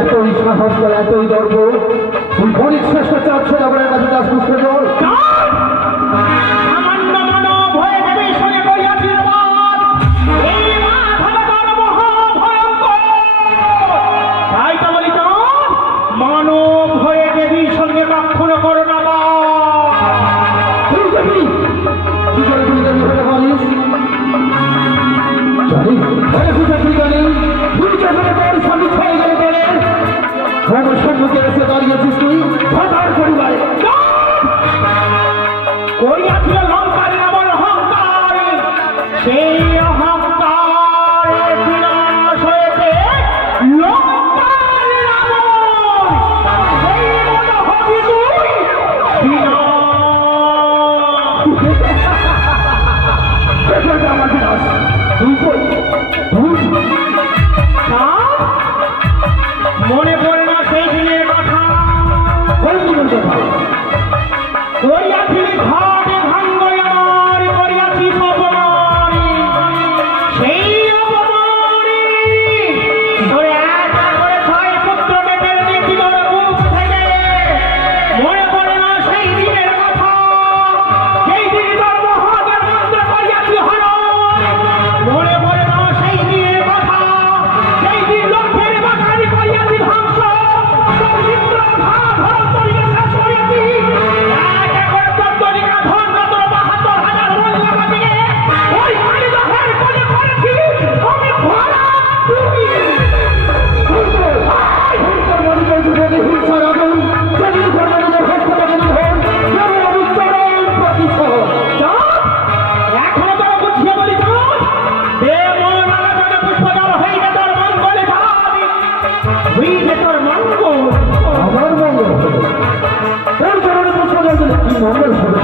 এতই সাহস করে এতই গর্ব তুই গণিত শ্রেষ্ঠ চাচ্ছ আপনার কাছে দাস পুষ্প জল মানব হয়ে দেবীর সঙ্গে কখনো করো না কি করে তুই দেবী হতে পারিস জানিস তুই জানিস তুই যখন তোর স্বামী ছেড়ে গেলে তোরে আমার সম্মুখে এসে দাঁড়িয়েছিস তুই ভাতার পরিবারে করিয়াছিল লঙ্কার নামর অহংকার সেই অহংকার বিনাশ হয়েছে লঙ্কার নামর সেই মনে হবি মনে পড়ে না সেই দিনের কথা করিয়াছিলি ঘাটে ভাঙ্গই আমার করিয়াছি অপমানি সেই অপমানি তোরে একা করে ছয় পুত্রকে কেড়ে নিয়েছি তোর বুক থেকে মনে পড়ে না সেই দিনের কথা সেই দিন তোর মহাদেব মন্ত্র করিয়াছি হরণ মনে পড়ে না সেই দিনের কথা সেই দিন লক্ষ্যের বাগানি করিয়াছি ধ্বংস তোর মিত্র ঘা ধর করিয়া শেষ করিয়াছি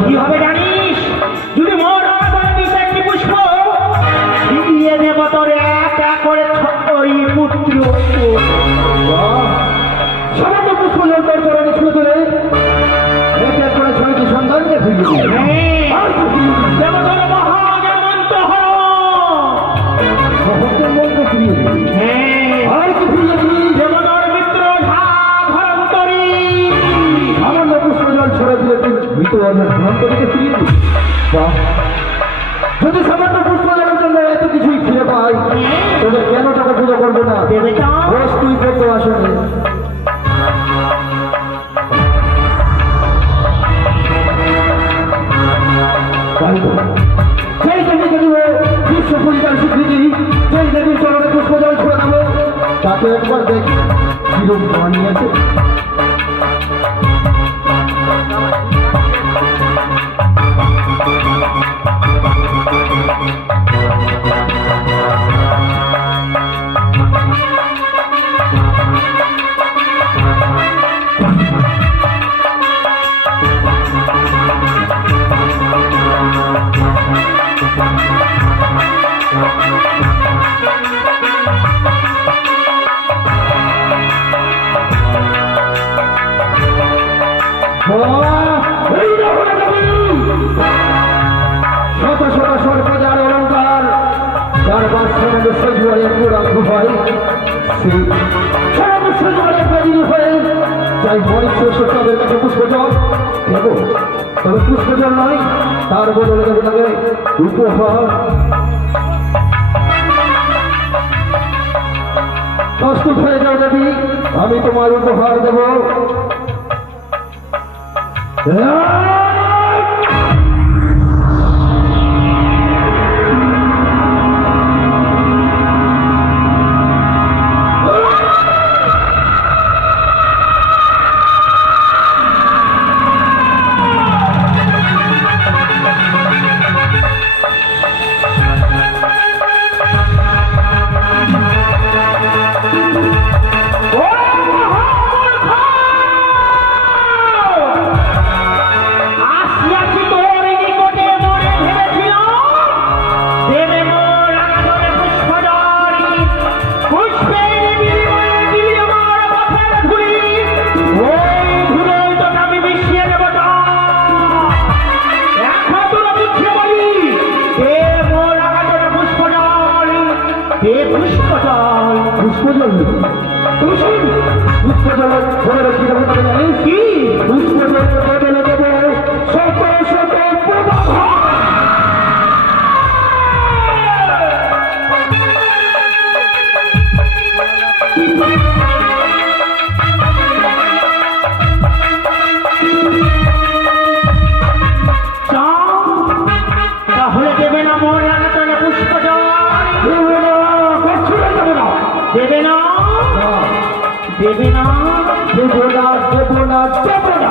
কি হবে জানিস যদি মোর দিস একটি পুষ্প দিয়ে দেব তোর একা করে ওই পুত্র সামান্য পুষ্প জল তোর চরণে ছুঁয়ে তুলে এক এক করে ছয়টি সন্তানকে ফিরিয়ে দেব তোর মহামন্ত্র হর মন্ত্র ফিরিয়ে আর কি ফিরিয়ে দিবি দেব তোর মিত্র ঝা ধরন্তরী সামান্য পুষ্প জল ছড়ে দিলে তুই মৃত ধনন্তরীকে ফিরিয়ে দিবি যদি সামান্য পুষ্প জলের জন্য এত কিছুই ফিরে পাই তোদের কেন টাকা পুজো করবো না দেবে রোজ তুই করতে আসেনি সেই দেবীকে দিব বিশ্ব পরিবার স্বীকৃতি সেই দেবীর চরণে পুষ্প জল ছড়ে দেবো তাকে একবার দেখ কিরূপ বানিয়েছে তবে পুষ্পজল নয় তার বদলে দেবে তাকে উপহার প্রস্তুত হয়ে যাও দেবী, আমি তোমার উপহার দেব। আসিয়াছি তোর নিকটে মনে ভেবেছিলাম দেবে মোর আদরে পুষ্পজল, পুষ্পের বিনিময়ে দিলি আমার পথের ধুলি, ওই ধুলোয় তোকে আমি মিশিয়ে দেব না। এখন তোরা বুঝে বলি, দে মোর আদরে পুষ্পজল, দে পুষ্পজল। পুষ্পজল পুষ্পজল বলে কি দেবো তবে জানিস কি পুষ্পজল বদলে দেবো শত শত পদাঘাত। তাহলে দেবে না মোর আদরে পুষ্পজল? দেবে না, কখনোই দেবে না। দেবে না, না, দেবে না। দেব না, দেব না, দেব না।